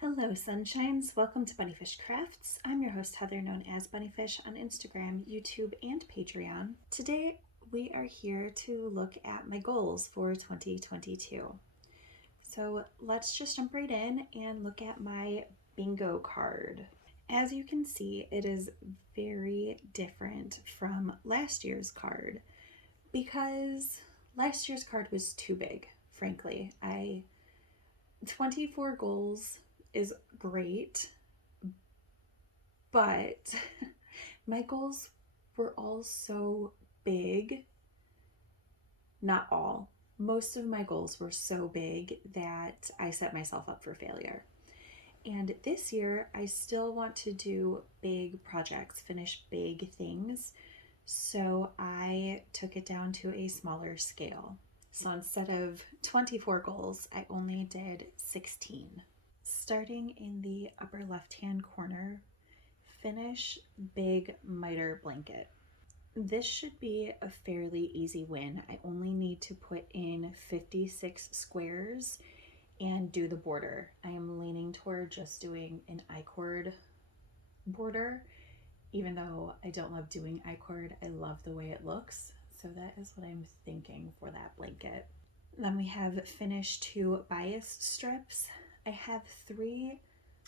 Hello, sunshines. Welcome to BunniPhish Crafts. I'm your host, Heather, known as BunniPhish on Instagram, YouTube, and Patreon. Today, we are here to look at my goals for 2022. So let's just jump right in and look at my bingo card. As you can see, it is very different from last year's card because last year's card was too big, frankly. 24 goals is great, but my goals were all so big. Not all. Most of my goals were so big that I set myself up for failure. And this year, I still want to do big projects, finish big things. So I took it down to a smaller scale. So instead of 24 goals, I only did 16. Starting in the upper left-hand corner, finish big miter blanket. This should be a fairly easy win. I only need to put in 56 squares and do the border. I am leaning toward just doing an I-cord border. Even though I don't love doing I-cord, I love the way it looks. So that is what I'm thinking for that blanket. Then we have finished 2 bias strips. I have 3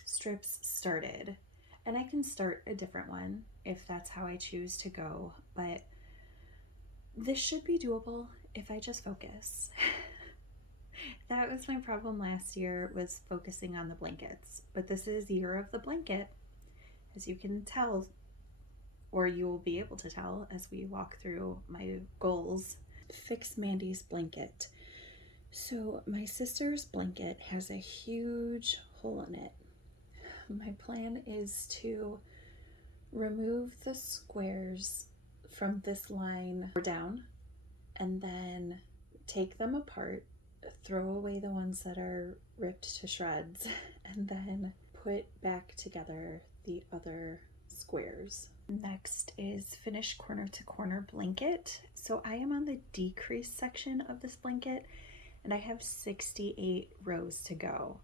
strips started, and I can start a different one if that's how I choose to go, but this should be doable if I just focus. That was my problem last year, was focusing on the blankets, but this is year of the blanket, as you can tell, or you will be able to tell as we walk through my goals. Fix Mandy's blanket. So my sister's blanket has a huge hole in it. My plan is to remove the squares from this line down and then take them apart, throw away the ones that are ripped to shreds, and then put back together the other squares. Next is finish corner to corner blanket. So I am on the decrease section of this blanket and I have 68 rows to go.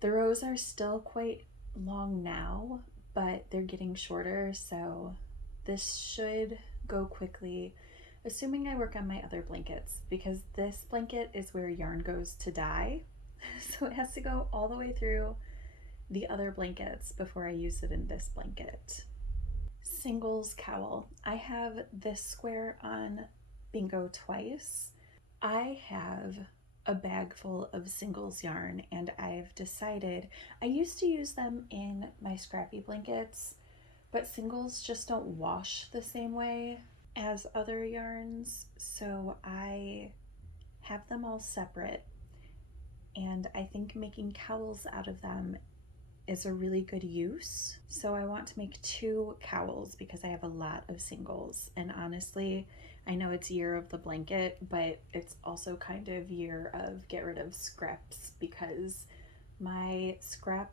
The rows are still quite long now, but they're getting shorter, so this should go quickly, assuming I work on my other blankets, because this blanket is where yarn goes to dye, so it has to go all the way through the other blankets before I use it in this blanket. Singles cowl. I have this square on bingo twice. I have a bag full of singles yarn and I've decided, I used to use them in my scrappy blankets, but singles just don't wash the same way as other yarns, so I have them all separate, and I think making cowls out of them is a really good use. So I want to make 2 cowls because I have a lot of singles, and honestly, I know it's year of the blanket, but it's also kind of year of get rid of scraps, because my scrap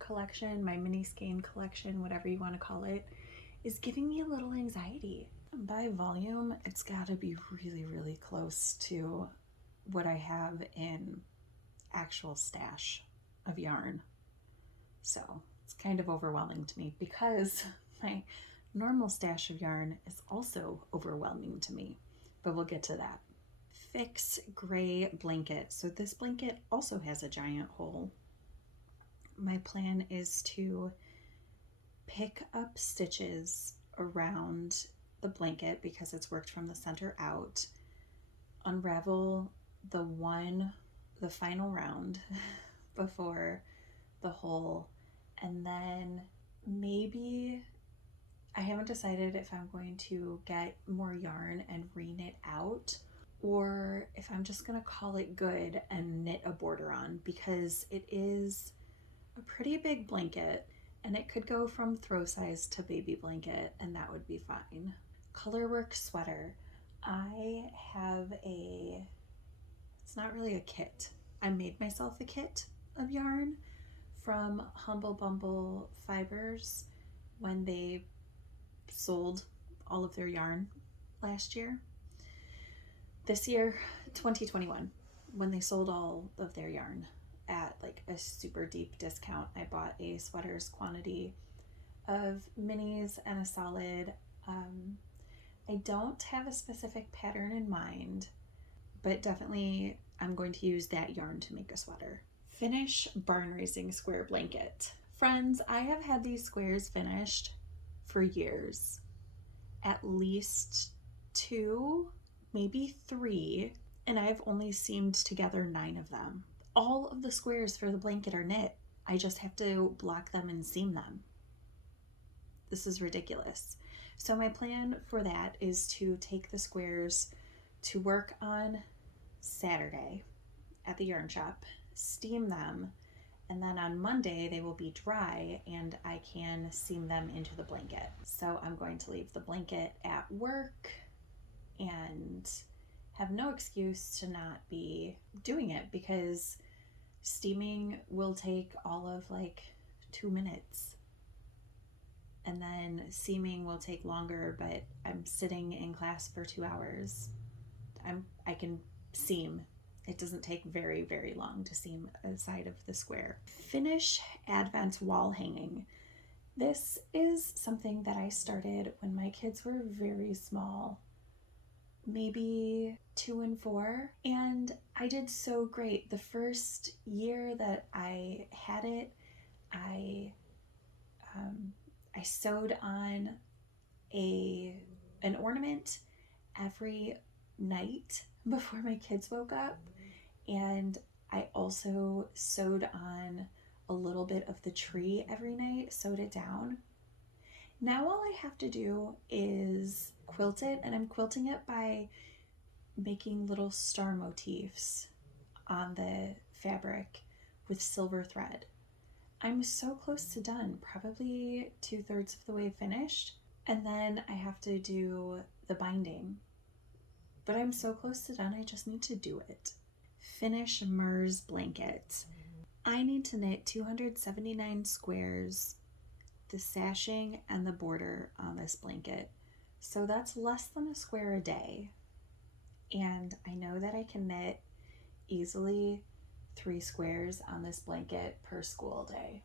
collection, my mini skein collection, whatever you want to call it, is giving me a little anxiety. By volume, it's got to be really, really close to what I have in actual stash of yarn. So it's kind of overwhelming to me because my normal stash of yarn is also overwhelming to me, but we'll get to that. Fix gray blanket. So this blanket also has a giant hole. My plan is to pick up stitches around the blanket because it's worked from the center out, unravel the final round before the hole, and then maybe, I haven't decided if I'm going to get more yarn and reknit out, or if I'm just gonna call it good and knit a border on, because it is a pretty big blanket and it could go from throw size to baby blanket, and that would be fine. Colorwork sweater. I have it's not really a kit. I made myself a kit of yarn from Humble Bumble Fibers when they sold all of their yarn last year. This year, 2021, when they sold all of their yarn, at like a super deep discount. I bought a sweaters quantity of minis and a solid. I don't have a specific pattern in mind, but definitely I'm going to use that yarn to make a sweater. Finish barn raising square blanket. Friends, I have had these squares finished for years. At least 2, maybe 3, and I've only seamed together 9 of them. All of the squares for the blanket are knit. I just have to block them and seam them. This is ridiculous. So my plan for that is to take the squares to work on Saturday at the yarn shop, steam them, and then on Monday they will be dry and I can seam them into the blanket. So I'm going to leave the blanket at work and have no excuse to not be doing it, because steaming will take all of like 2 minutes. And then seaming will take longer, but I'm sitting in class for 2 hours. I can seam. It doesn't take very, very long to seam a side of the square. Finish Advent wall hanging. This is something that I started when my kids were very small, maybe 2 and 4, and I did so great. The first year that I had it, I sewed on an ornament every night before my kids woke up, and I also sewed on a little bit of the tree every night, sewed it down. Now all I have to do is quilt it, and I'm quilting it by making little star motifs on the fabric with silver thread. I'm so close to done, probably 2/3 of the way finished, and then I have to do the binding. But I'm so close to done, I just need to do it. Finish Murs blanket. I need to knit 279 squares, the sashing and the border on this blanket. So that's less than a square a day. And I know that I can knit easily 3 squares on this blanket per school day.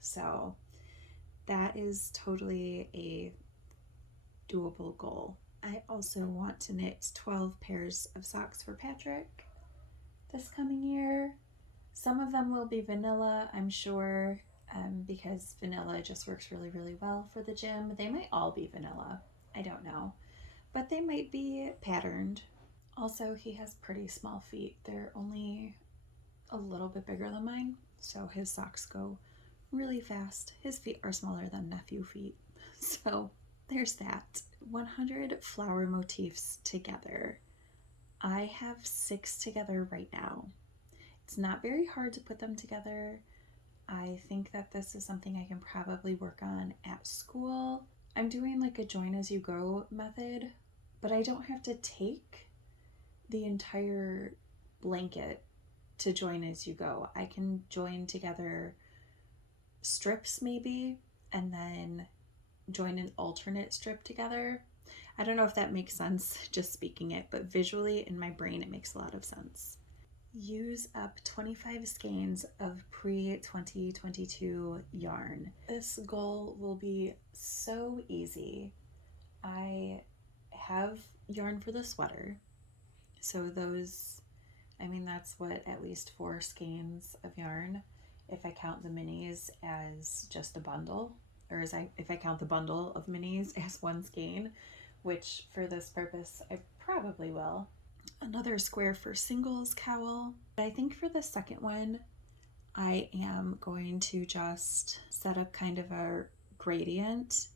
So that is totally a doable goal. I also want to knit 12 pairs of socks for Patrick this coming year. Some of them will be vanilla, I'm sure, because vanilla just works really, really well for the gym. They might all be vanilla, I don't know, but they might be patterned. Also, he has pretty small feet. They're only a little bit bigger than mine, so his socks go really fast. His feet are smaller than nephew feet, so there's that. 100 flower motifs together. I have 6 together right now. It's not very hard to put them together. I think that this is something I can probably work on at school. I'm doing like a join as you go method, but I don't have to take the entire blanket to join as you go. I can join together strips maybe, and then join an alternate strip together. I don't know if that makes sense just speaking it, but visually in my brain it makes a lot of sense. Use up 25 skeins of pre-2022 yarn. This goal will be so easy. I have yarn for the sweater, so that's what, at least 4 skeins of yarn if I count the minis as just a bundle, or if I count the bundle of minis as 1 skein, which for this purpose I probably will. Another square for singles cowl. I think for the second one, I am going to just set up kind of a gradient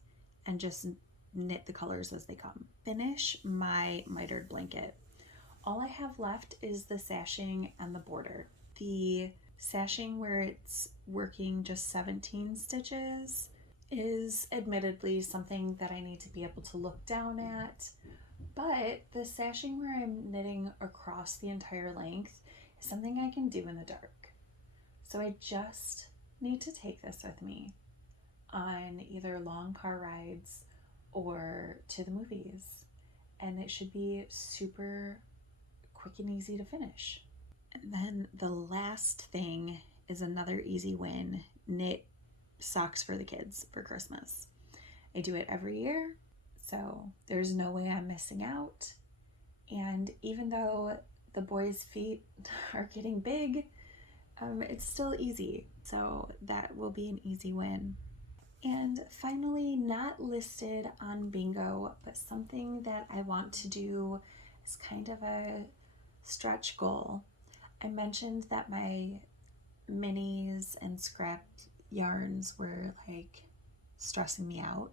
and just knit the colors as they come. Finish my mitered blanket. All I have left is the sashing and the border. The sashing, where it's working just 17 stitches, is admittedly something that I need to be able to look down at, but the sashing where I'm knitting across the entire length is something I can do in the dark. So I just need to take this with me on either long car rides or to the movies, and it should be super quick and easy to finish. And then the last thing is another easy win: knit socks for the kids for Christmas. I do it every year, so there's no way I'm missing out. And even though the boys' feet are getting big, it's still easy. So that will be an easy win. And finally, not listed on bingo, but something that I want to do is kind of a stretch goal. I mentioned that my minis and scrap yarns were like stressing me out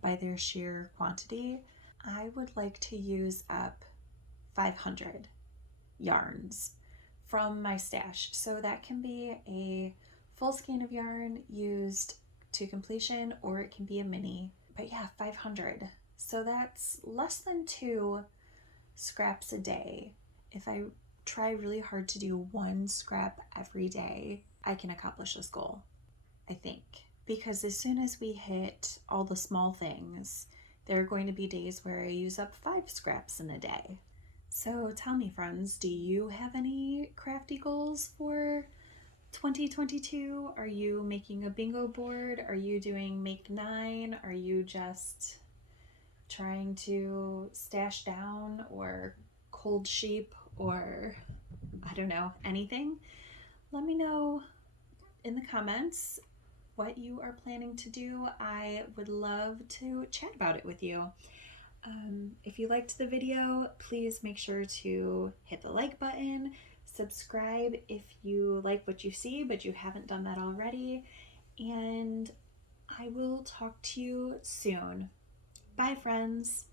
by their sheer quantity. I would like to use up 500 yarns from my stash. So that can be a full skein of yarn used to completion, or it can be a mini. But yeah, 500. So that's less than 2 scraps a day. If I try really hard to do 1 scrap every day, I can accomplish this goal, I think. Because as soon as we hit all the small things, there are going to be days where I use up 5 scraps in a day. So tell me, friends, do you have any crafty goals for 2022? Are you making a bingo board? Are you doing make 9? Are you just trying to stash down or cold sheep, or I don't know, anything? Let me know in the comments what you are planning to do. I would love to chat about it with you. If you liked the video, please make sure to hit the like button, subscribe if you like what you see but you haven't done that already, and I will talk to you soon. Bye, friends.